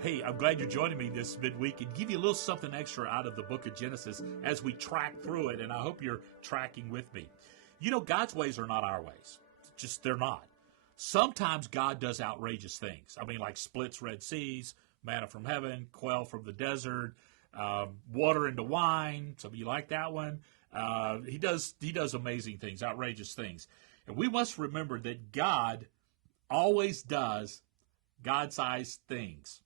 Hey, I'm glad you're joining me this midweek and give you a little something extra out of the book of Genesis as we track through it, and I hope you're tracking with me. You know, God's ways are not our ways. Just they're not. Sometimes God does outrageous things. I mean, like splits Red Seas, manna from heaven, quail from the desert, water into wine. Some of you like that one. He does amazing things, outrageous things. And we must remember that God always does God-sized things.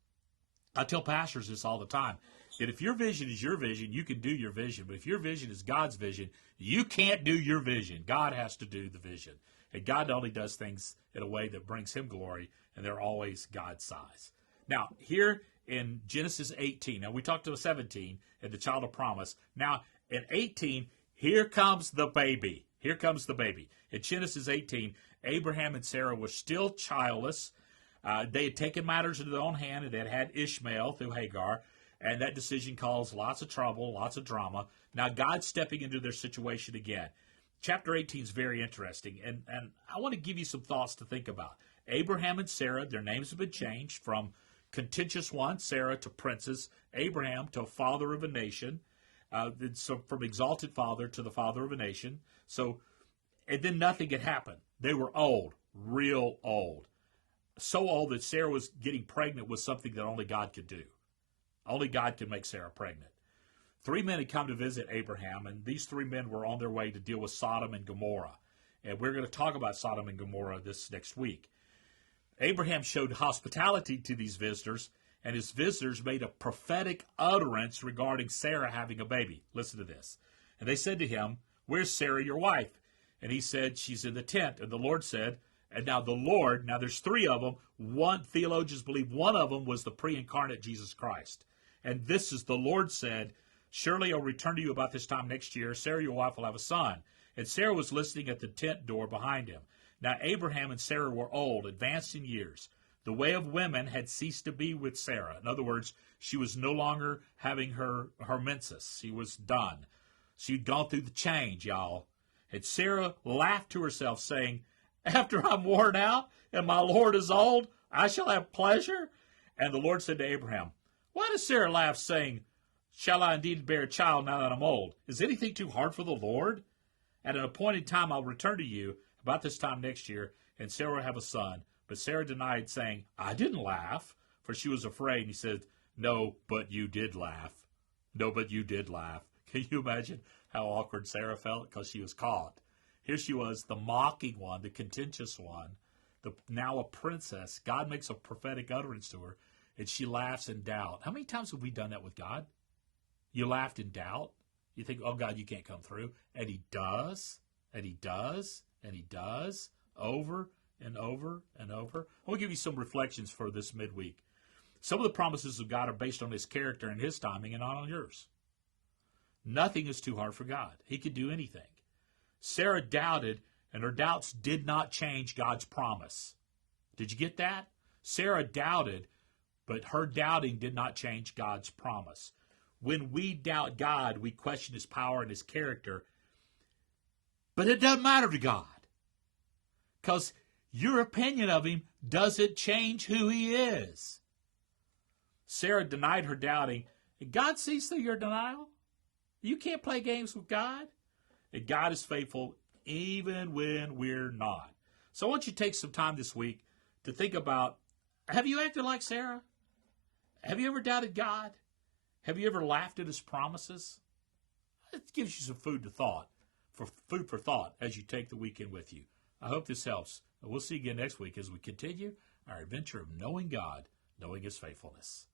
I tell pastors this all the time, that if your vision is your vision, you can do your vision. But if your vision is God's vision, you can't do your vision. God has to do the vision. And God only does things in a way that brings him glory, and they're always God's size. Now, here in Genesis 18, now we talked to 17 and the child of promise. Now, in 18, here comes the baby. Here comes the baby. In Genesis 18, Abraham and Sarah were still childless. They had taken matters into their own hand, and they had had Ishmael through Hagar, and that decision caused lots of trouble, lots of drama. Now God's stepping into their situation again. Chapter 18 is very interesting, and I want to give you some thoughts to think about. Abraham and Sarah, their names have been changed from contentious one, Sarah, to princess, Abraham to father of a nation, so from exalted father to the father of a nation. So, and then nothing had happened. They were old, real old. So old that Sarah was getting pregnant with something that only God could do. Only God could make Sarah pregnant. 3 men had come to visit Abraham, and these 3 men were on their way to deal with Sodom and Gomorrah. And we're going to talk about Sodom and Gomorrah this next week. Abraham showed hospitality to these visitors, and his visitors made a prophetic utterance regarding Sarah having a baby. Listen to this. And they said to him, "Where's Sarah, your wife?" And he said, "She's in the tent." And the Lord said, and now the Lord, now there's 3 of them. One, theologians believe one of them was the pre-incarnate Jesus Christ. And this is, the Lord said, "Surely I'll return to you about this time next year. Sarah, your wife, will have a son." And Sarah was listening at the tent door behind him. Now Abraham and Sarah were old, advanced in years. The way of women had ceased to be with Sarah. In other words, she was no longer having her menses. She was done. She'd gone through the change, y'all. And Sarah laughed to herself, saying, "After I'm worn out and my Lord is old, I shall have pleasure." And the Lord said to Abraham, "Why does Sarah laugh, saying, 'Shall I indeed bear a child now that I'm old?' Is anything too hard for the Lord? At an appointed time I'll return to you about this time next year, and Sarah will have a son." But Sarah denied, saying, "I didn't laugh," for she was afraid. And he said, "No, but you did laugh. No, but you did laugh." Can you imagine how awkward Sarah felt? Because she was caught. Here she was, the mocking one, the contentious one, now a princess. God makes a prophetic utterance to her, and she laughs in doubt. How many times have we done that with God? You laughed in doubt. You think, "Oh, God, you can't come through." And he does, and he does, and he does, over and over and over. I want to give you some reflections for this midweek. Some of the promises of God are based on his character and his timing and not on yours. Nothing is too hard for God. He could do anything. Sarah doubted, and her doubts did not change God's promise. Did you get that? Sarah doubted, but her doubting did not change God's promise. When we doubt God, we question his power and his character. But it doesn't matter to God, because your opinion of him doesn't change who he is. Sarah denied her doubting, and God sees through your denial. You can't play games with God. And God is faithful even when we're not. So I want you to take some time this week to think about, have you acted like Sarah? Have you ever doubted God? Have you ever laughed at his promises? It gives you some food for thought as you take the weekend with you. I hope this helps. And we'll see you again next week as we continue our adventure of knowing God, knowing his faithfulness.